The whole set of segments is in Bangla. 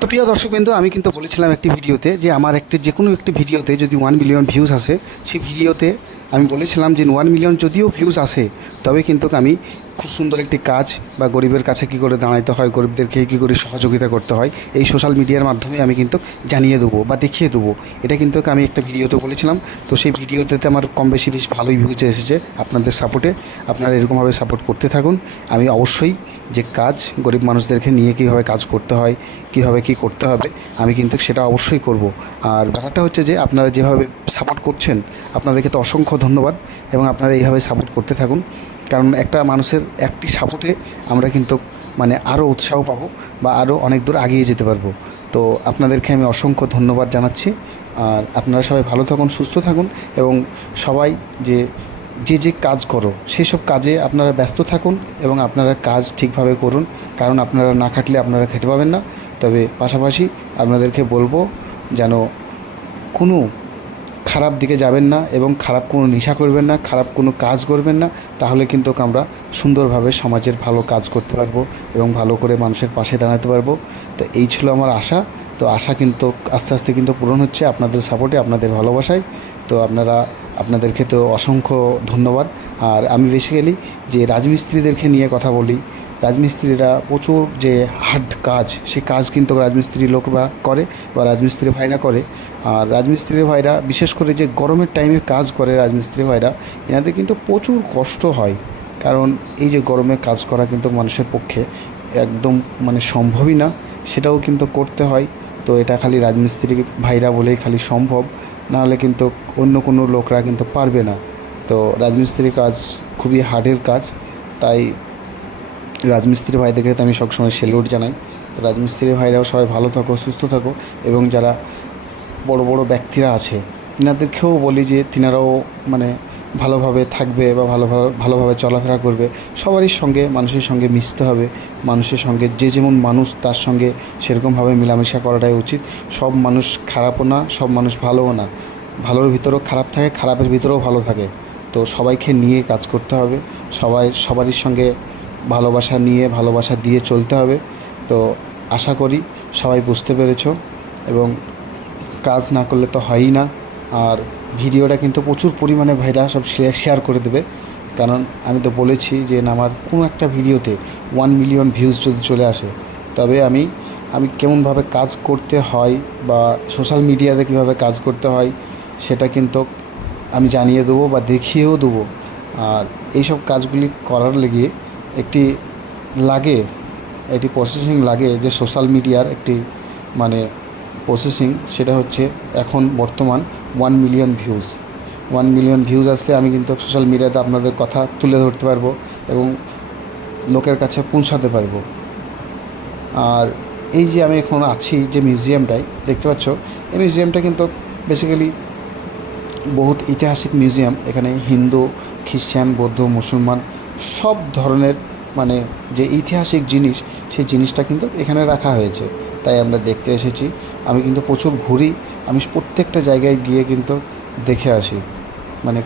তো প্রিয় দর্শকবৃন্দ, আমি কিন্তু বলেছিলাম একটি ভিডিওতে যে আমার যে কোনো একটি ভিডিওতে যদি 1 মিলিয়ন ভিউজ আসে, সেই ভিডিওতে আমি বলেছিলাম যে 1 মিলিয়ন যদিও ভিউজ আসে, তবে কিন্তু আমি খুব সুন্দর একটি কাজ বা গরিবের কাছে কী করে দাঁড়াতে হয়, গরিবদেরকে কী করে সহযোগিতা করতে হয়, এই সোশ্যাল মিডিয়ার মাধ্যমে আমি কিন্তু জানিয়ে দেবো বা দেখিয়ে দেবো। এটা কিন্তু আমি একটা ভিডিওতে বলেছিলাম। তো সেই ভিডিওটাতে আমার কম বেশি বেশ ভালোই ভিউজ এসেছে আপনাদের সাপোর্টে। আপনারা এরকমভাবে সাপোর্ট করতে থাকুন। আমি অবশ্যই যে কাজ গরিব মানুষদেরকে নিয়ে কীভাবে কাজ করতে হয়, কীভাবে কী করতে হবে, আমি কিন্তু সেটা অবশ্যই করব। আর ব্যাপারটা হচ্ছে যে আপনারা যেভাবে সাপোর্ট করছেন, আপনাদেরকে তো অসংখ্য ধন্যবাদ, এবং আপনারা এইভাবে সাপোর্ট করতে থাকুন। কারণ একটা মানুষের একটি সাপোর্টে আমরা কিন্তু আরও উৎসাহ পাবো বা আরও অনেক দূর এগিয়ে যেতে পারবো। তো আপনাদেরকে আমি অসংখ্য ধন্যবাদ জানাচ্ছি। আর আপনারা সবাই ভালো থাকুন, সুস্থ থাকুন, এবং সবাই যে যে কাজ করো সেসব কাজে আপনারা ব্যস্ত থাকুন এবং আপনারা কাজ ঠিকভাবে করুন। কারণ আপনারা না খাটলে আপনারা খেতে পাবেন না। তবে পাশাপাশি আপনাদেরকে বলবো যেন কোনো খারাপ দিকে যাবেন না এবং খারাপ কোনো নেশা করবেন না, খারাপ কোনো কাজ করবেন না। তাহলে কিন্তু আমরা সুন্দরভাবে সমাজের ভালো কাজ করতে পারবো এবং ভালো করে মানুষের পাশে দাঁড়াতে পারবো। তো এই ছিল আমার আশা। তো আশা কিন্তু আস্তে আস্তে কিন্তু পূরণ হচ্ছে আপনাদের সাপোর্টে, আপনাদের ভালোবাসায়। তো আপনাদেরকে তো অসংখ্য ধন্যবাদ। আর আমি বেসিক্যালি যে রাজমিস্ত্রিদেরকে নিয়ে কথা বলি, রাজমিস্ত্রিরা প্রচুর যে হার্ড কাজ, সে কাজ কিন্তু রাজমিস্ত্রি লোকরা করে বা রাজমিস্ত্রি ভাইরা করে। আর রাজমিস্ত্রি ভাইরা বিশেষ করে যে গরমের টাইমে কাজ করে রাজমিস্ত্রি ভাইরা, এনাদের কিন্তু প্রচুর কষ্ট হয়। কারণ এই যে গরমে কাজ করা কিন্তু মানুষের পক্ষে একদম সম্ভবই না, সেটাও কিন্তু করতে হয়। তো এটা খালি রাজমিস্ত্রি ভাইরা বলেই খালি সম্ভব, নাহলে কিন্তু অন্য কোনো লোকরা কিন্তু পারবে না। তো রাজমিস্ত্রির কাজ খুবই হার্ডের কাজ। তাই রাজমিস্ত্রি ভাইদেরকে তো আমি সবসময় সেলুট জানাই। রাজমিস্ত্রি ভাইরাও সবাই ভালো থাকো, সুস্থ থাকো, এবং যারা বড় বড় ব্যক্তিরা আছে তিনাদেরকেও বলি যে তিনারাও ভালোভাবে থাকবে বা ভালোভাবে চলাফেরা করবে। সবারই সঙ্গে, মানুষের সঙ্গে মিশতে হবে। মানুষের সঙ্গে যে যেমন মানুষ তার সঙ্গে সেরকমভাবে মেলামেশা করাটাই উচিত। সব মানুষ খারাপও না, সব মানুষ ভালোও না। ভালোর ভিতরেও খারাপ থাকে, খারাপের ভিতরেও ভালো থাকে। তো সবাইকে নিয়ে কাজ করতে হবে, সবারই সঙ্গে ভালোবাসা নিয়ে, ভালোবাসা দিয়ে চলতে হবে। তো আশা করি সবাই বুঝতে পেরেছো, এবং কাজ না করলে তো হয়ই না। আর ভিডিওটা কিন্তু প্রচুর পরিমাণে ভাইরা সব শেয়ার করে দেবে। কারণ আমি তো বলেছি যে আমার কোনো একটা ভিডিওতে 1 মিলিয়ন ভিউজ যদি চলে আসে, তবে আমি কেমনভাবে কাজ করতে হয় বা সোশ্যাল মিডিয়াতে কীভাবে কাজ করতে হয় সেটা কিন্তু আমি জানিয়ে দেবো বা দেখিয়েও দেবো। আর এইসব কাজগুলি করার লেগে একটি প্রসেসিং লাগে, যে সোশ্যাল মিডিয়ার একটি প্রসেসিং, সেটা হচ্ছে এখন বর্তমান 1 মিলিয়ন ভিউজ। 1 মিলিয়ন ভিউজ আসলে আমি কিন্তু সোশ্যাল মিডিয়াতে আপনাদের কথা তুলে ধরতে পারবো এবং লোকের কাছে পৌঁছাতে পারবো। আর এই যে আমি এখন আছি যে মিউজিয়ামটায় দেখতে পাচ্ছ, এই মিউজিয়ামটা কিন্তু বেসিক্যালি বহুত ঐতিহাসিক মিউজিয়াম। এখানে হিন্দু, খ্রিস্টান, বৌদ্ধ, মুসলমান সব ধরনের যে ঐতিহাসিক জিনিস, সেই জিনিসটা কিন্তু এখানে রাখা হয়েছে। তাই আমরা দেখতে এসেছি। আমি কিন্তু প্রচুর ঘুরি, আমি প্রত্যেকটা জায়গায় গিয়ে কিন্তু দেখে আসি,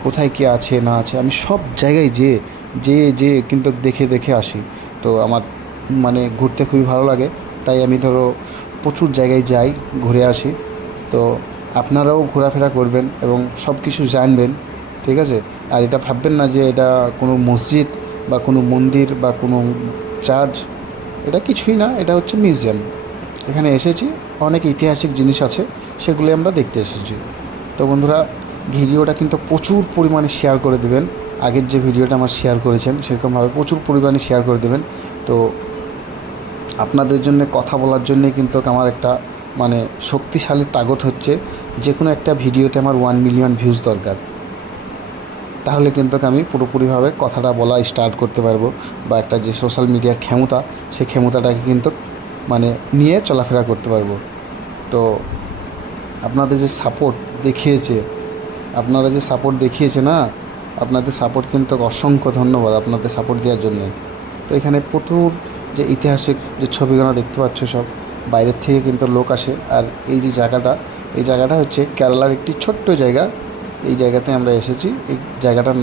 কোথায় কী আছে না আছে, আমি সব জায়গায় যে কিন্তু দেখে আসি। তো আমার ঘুরতে খুবই ভালো লাগে। তাই আমি প্রচুর জায়গায় যাই, ঘুরে আসি। তো আপনারাও ঘোরাফেরা করবেন এবং সব কিছু জানবেন, ঠিক আছে? আর এটা ভাববেন না যে এটা কোনো মসজিদ বা কোনো মন্দির বা কোনো চার্চ, এটা কিছুই না, এটা হচ্ছে মিউজিয়াম। এখানে এসেছি, অনেক ঐতিহাসিক জিনিস আছে, সেগুলি আমরা দেখতে এসেছি। তো বন্ধুরা, ভিডিওটা কিন্তু প্রচুর পরিমাণে শেয়ার করে দেবেন। আগের যে ভিডিওটা আমার শেয়ার করেছেন সেরকমভাবে প্রচুর পরিমাণে শেয়ার করে দেবেন। তো আপনাদের জন্য কথা বলার জন্যে কিন্তু আমার একটা শক্তিশালী তাগত হচ্ছে, যে কোনো একটা ভিডিওতে আমার 1 মিলিয়ন ভিউজ দরকার। তাহলে কিন্তু আমি পুরোপুরিভাবে কথাটা বলা স্টার্ট করতে পারবো, বা একটা যে সোশ্যাল মিডিয়ার ক্ষমতা, সেই ক্ষমতাটাকে কিন্তু নিয়ে চলাফেরা করতে পারবো। তো আপনাদের যে সাপোর্ট দেখিয়েছে না, আপনাদের সাপোর্ট কিন্তু অসংখ্য ধন্যবাদ আপনাদের সাপোর্ট দেওয়ার জন্যে। তো এখানে প্রচুর যে ঐতিহাসিক যে ছবিগুলো দেখতে পাচ্ছ, সব বাইরের থেকে কিন্তু লোক আসে। আর এই যে জায়গাটা হচ্ছে কেরালার একটি ছোট্ট জায়গা। এই জায়গাতে আমরা এসেছি। এই জায়গাটার নাম